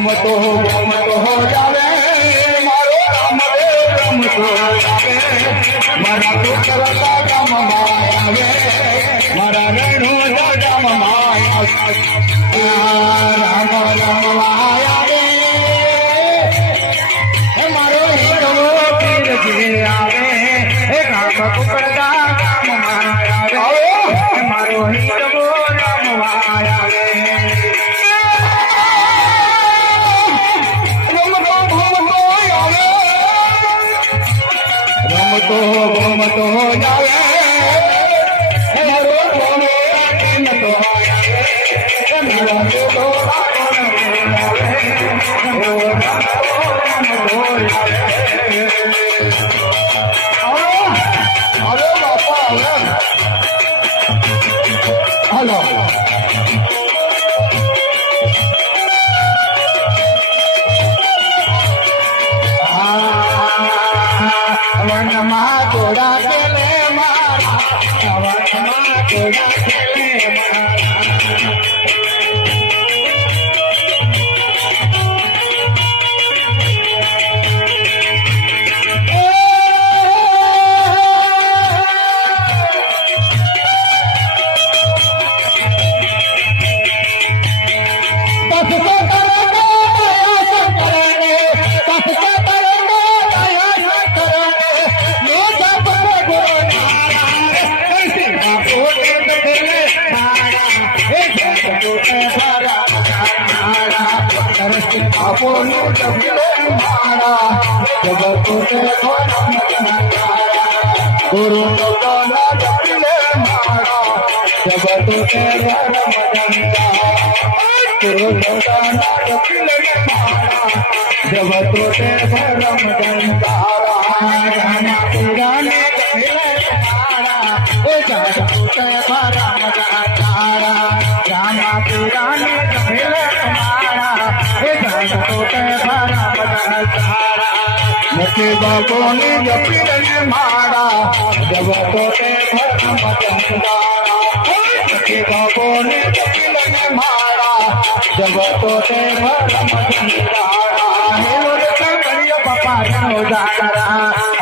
રમતો જાવે મારો રામદેવ રમતો જાવે મારા પુત્ર ગામમાં આવે મારા રેણુ ગામમાં આવે રામ રમવા આવે મારો હીરો પીર જે આવે રામ પુત્ર ગામમાં આવે મારો હીરો રમવા આવે રમતો જાવે મારો રમતો હાલો વનમાં જોડા કેલે મારા વનમાં જોડા કેલે મારા આપોનું જપલે મારા જગતો તે ગુરુ લોકોના જપલે મારા જગતો તે ગુરુ લોકોના જપલે મારા જગતો તે રામા પુરાને જપલે મારા એ જગતો તે રામા પુરાને જપલે मुझे बाबों ने जपीले मारा जब तोते भरम जंदारा मुझे बाबों ने जपीले मारा जब तोते भरम जंदारा हेलो रे करियो पापा नो जागरा